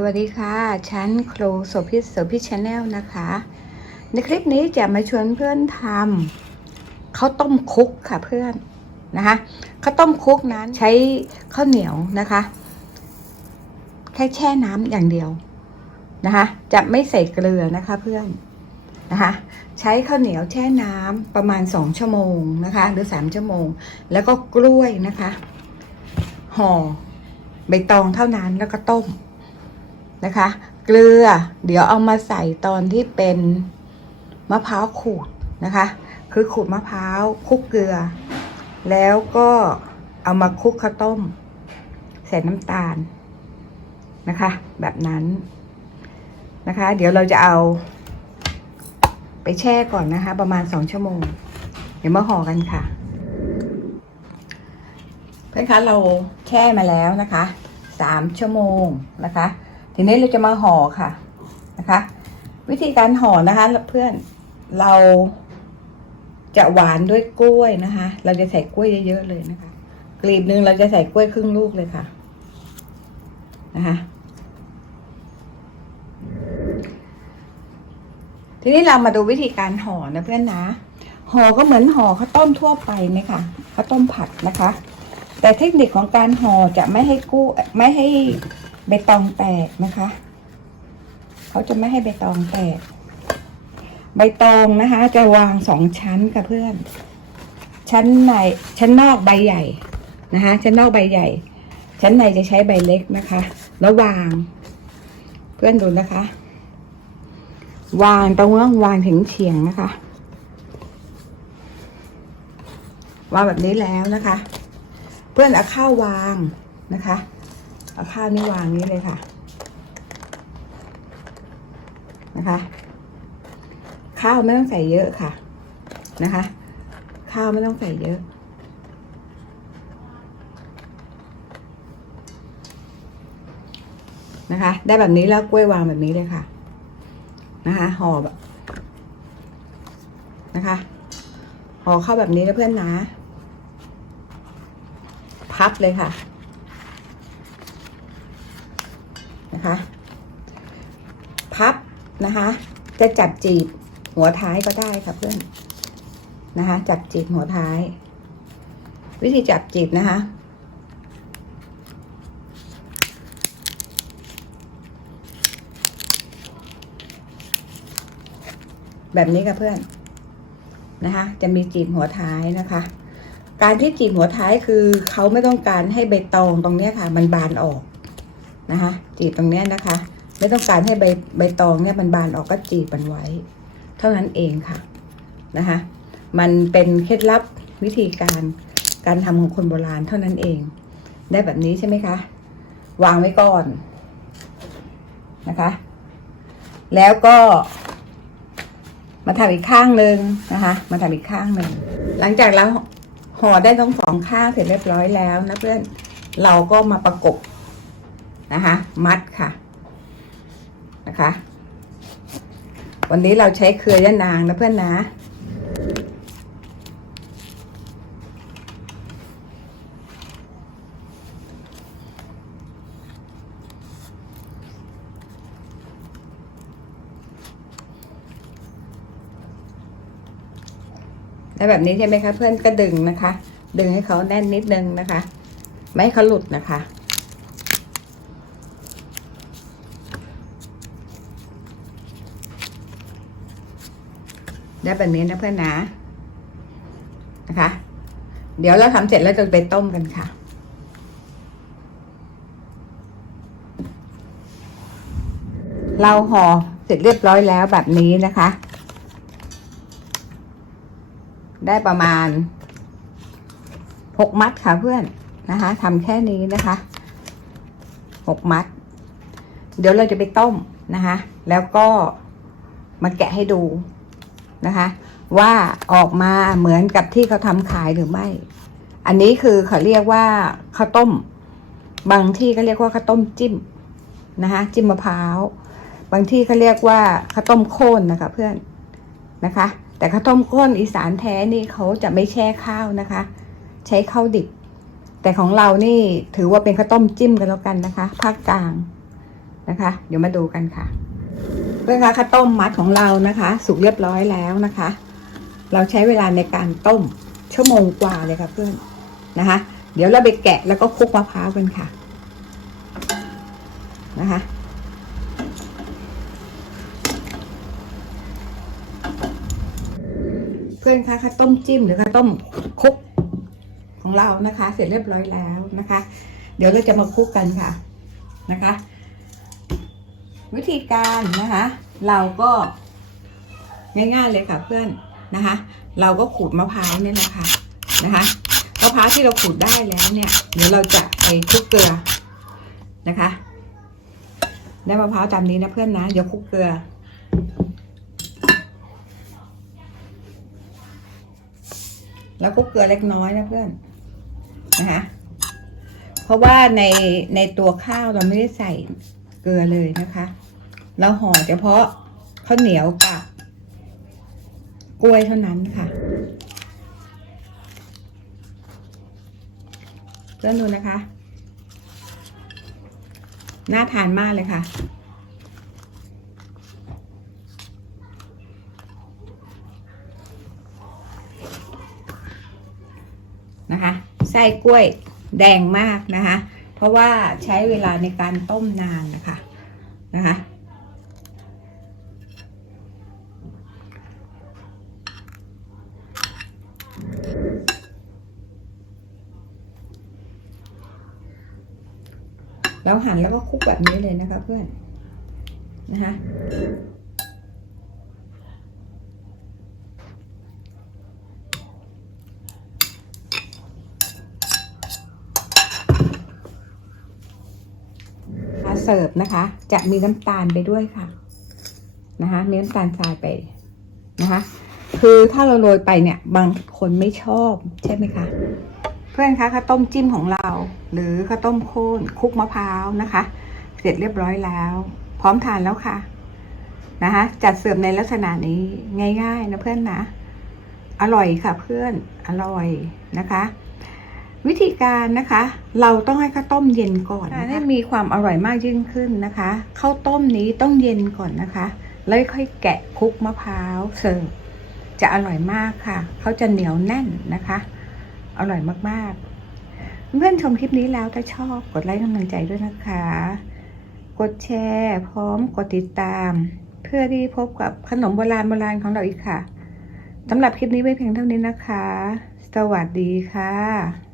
สวัสดีค่ะฉันครูโสภิตโสภิตชาแนลนะคะ ในคลิปนี้จะมาชวนเพื่อนทำข้าวต้มคุกค่ะเพื่อนนะคะข้าวต้มคุกนั้นใช้ข้าวเหนียวนะคะ แค่แช่น้ำอย่างเดียวนะคะ จะไม่ใส่เกลือนะคะเพื่อนนะคะใช้ข้าวเหนียวแช่น้ำประมาณ2ชั่วโมงนะคะ หรือ3ชั่วโมง แล้วก็กล้วยนะคะห่อใบตองเท่านั้นแล้วก็ต้ม นะคะ เกลือเดี๋ยวเอามาใส่ตอนที่เป็นมะพร้าวขูดนะคะ คือขูดมะพร้าวคลุกเกลือ แล้วก็เอามาคลุกข้าวต้ม ใส่น้ำตาลนะคะ แบบนั้นนะคะ เดี๋ยวเราจะเอา ไปแช่ก่อนนะคะ ประมาณสองชั่วโมง เดี๋ยวมาห่อกันค่ะ เพื่อนคะเราแช่มาแล้วนะคะสามชั่วโมงนะคะ ทีนี้เราจะมาห่อค่ะนะคะ วิธีการห่อนะคะเพื่อนเราจะหวานด้วยกล้วยนะคะ เราจะใส่กล้วยเยอะๆเลยนะคะ กลีบหนึ่งเราจะใส่กล้วยครึ่งลูกเลยค่ะนะคะทีนี้เรามาดูวิธีการห่อนะเพื่อนนะห่อก็เหมือนห่อข้าวต้มทั่วไปไหมคะข้าวต้มผัดนะคะ แต่เทคนิคของการห่อจะไม่ให้กู้ไม่ให้ ใบตองแตกนะคะ เขาจะไม่ให้ใบตองแตก ใบตองนะคะ จะวางสองชั้นค่ะเพื่อน ชั้นในชั้นนอกใบใหญ่นะคะ ชั้นนอกใบใหญ่ ชั้นในจะใช้ใบเล็กนะคะ แล้ววาง เพื่อนดูนะคะ วางตรงนั้นวางถึงเฉียงนะคะ วางแบบนี้แล้วนะคะ เพื่อนเอาข้าววางนะคะ เอาข้าวนี่วางนี้เลยค่ะ นะคะ ข้าวไม่ต้องใส่เยอะค่ะ นะคะ ข้าวไม่ต้องใส่เยอะนะคะ ได้แบบนี้แล้วกล้วยวางแบบนี้เลยค่ะ นะคะห่อแบบนะคะห่อเข้าแบบนี้นะเพื่อนนะ พับเลยค่ะ นะคะ พับนะคะ จะจับจีบหัวท้ายก็ได้ค่ะเพื่อนนะคะ จับจีบหัวท้าย วิธีจับจีบนะคะ แบบนี้ค่ะเพื่อนนะคะ จะมีจีบหัวท้ายนะคะ การที่จีบหัวท้ายคือเขาไม่ต้องการให้ใบตองตรงนี้ค่ะ มันบานออก นะคะจีบตรงเนี้ยนะคะ ไม่ต้องการให้ใบใบตองเนี่ยมันบานออกก็จีบมันไว้ เท่านั้นเองค่ะนะคะ มันเป็นเคล็ดลับวิธีการการทำของคนโบราณเท่านั้นเอง ได้แบบนี้ใช่ไหมคะ วางไว้ก่อนนะคะ แล้วก็มาทำอีกข้างหนึ่งนะคะ มาทำอีกข้างหนึ่งหลังจากเราห่อได้ทั้งสองข้างเสร็จเรียบร้อยแล้วนะเพื่อนเราก็มาประกบ นะคะ มัดค่ะนะคะ วันนี้เราใช้เครือยะนางนะเพื่อนนะแล้วแบบนี้ใช่ไหมคะเพื่อนก็ดึงนะคะ ดึงให้เขาแน่นนิดนึงนะคะ ไม่ให้เขาหลุดนะคะ ได้แบบนี้นะเพื่อนนะนะคะ เดี๋ยวเราทำเสร็จแล้วจะไปต้มกันค่ะเราห่อเสร็จเรียบร้อยแล้วแบบนี้นะคะ ได้ประมาณหกมัดค่ะเพื่อนนะคะทำแค่นี้นะคะหกมัด เดี๋ยวเราจะไปต้มนะคะ แล้วก็มาแกะให้ดู นะคะ ว่าออกมาเหมือนกับที่เขาทำขายหรือไม่ อันนี้คือเขาเรียกว่าข้าวต้ม บางที่เขาเรียกว่าข้าวต้มจิ้มนะคะจิ้มมะพร้าว บางที่เขาเรียกว่าข้าวต้มโค่นนะคะเพื่อนนะคะ แต่ข้าวต้มข้นอีสานแท้นี่เขาจะไม่แช่ข้าวนะคะ ใช้ข้าวดิบแต่ของเรานี่ถือว่าเป็นข้าวต้มจิ้มกันแล้วกันนะคะ ภาคกลางนะคะ เดี๋ยวมาดูกันค่ะ เพื่อนคะข้าวต้มมัดของเรานะคะ สุกเรียบร้อยแล้วนะคะ เราใช้เวลาในการต้มชั่วโมงกว่าเลยค่ะเพื่อนนะคะ เดี๋ยวเราไปแกะแล้วก็คลุกมะพร้าวกันค่ะนะคะเพื่อนคะข้าวต้มจิ้มหรือข้าวต้มคลุกของเรานะคะ เสร็จเรียบร้อยแล้วนะคะ เดี๋ยวเราจะมาคลุกกันค่ะนะคะ วิธีการนะคะ เราก็ง่ายๆเลยค่ะเพื่อนนะคะ เราก็ขูดมะพร้าวเนี่ยนะคะนะคะมะพร้าวที่เราขูดได้แล้วเนี่ยเดี๋ยวเราจะไปคลุกเกลือนะคะได้มะพร้าวตามนี้นะเพื่อนนะเดี๋ยวคลุกเกลือแล้วคลุกเกลือเล็กน้อยนะเพื่อนนะคะ เพราะว่าในในตัวข้าวเราไม่ได้ใส่ ลือเลยนะคะเราห่อเฉพาะข้าวเหนียวกับกล้วยเท่านั้นค่ะเริ่มดูนะคะ น่าทานมากเลยค่ะ นะคะ ไส้กล้วยแดงมากนะคะ เพราะว่าใช้เวลาในการต้มนานนะคะนะคะแล้วหั่นแล้วก็คลุกแบบนี้เลยนะคะเพื่อนนะคะ เสิร์ฟนะคะ จะมีน้ำตาลไปด้วยค่ะ นะคะมีน้ำตาลทรายไปนะคะ คือถ้าเราโรยไปเนี่ย บางคนไม่ชอบใช่ไหมคะ เพื่อนคะข้าวต้มจิ้มของเรา หรือข้าวต้มโคนคุกมะพร้าวนะคะ เสร็จเรียบร้อยแล้ว พร้อมทานแล้วค่ะนะคะจัดเสิร์ฟในลักษณะนี้ง่าย ๆ นะเพื่อนนะ อร่อยค่ะเพื่อนอร่อยนะคะ วิธีการนะคะ เราต้องให้ข้าวต้มเย็นก่อนให้มีความอร่อยมากยิ่งขึ้นนะคะข้าวต้มนี้ต้องเย็นก่อนนะคะ แล้วค่อยแกะคลุกมะพร้าวเสิร์ฟจะอร่อยมากค่ะเขาจะเหนียวแน่นนะคะ อร่อยมากๆ เพื่อนชมคลิปนี้แล้วถ้าชอบกดไลค์กำลังใจด้วยนะคะ กดแชร์ พร้อมกดติดตาม เพื่อที่พบกับขนมโบราณโบราณของเราอีกค่ะสำหรับคลิปนี้ไว้เพียงเท่านี้นะคะ สวัสดีค่ะ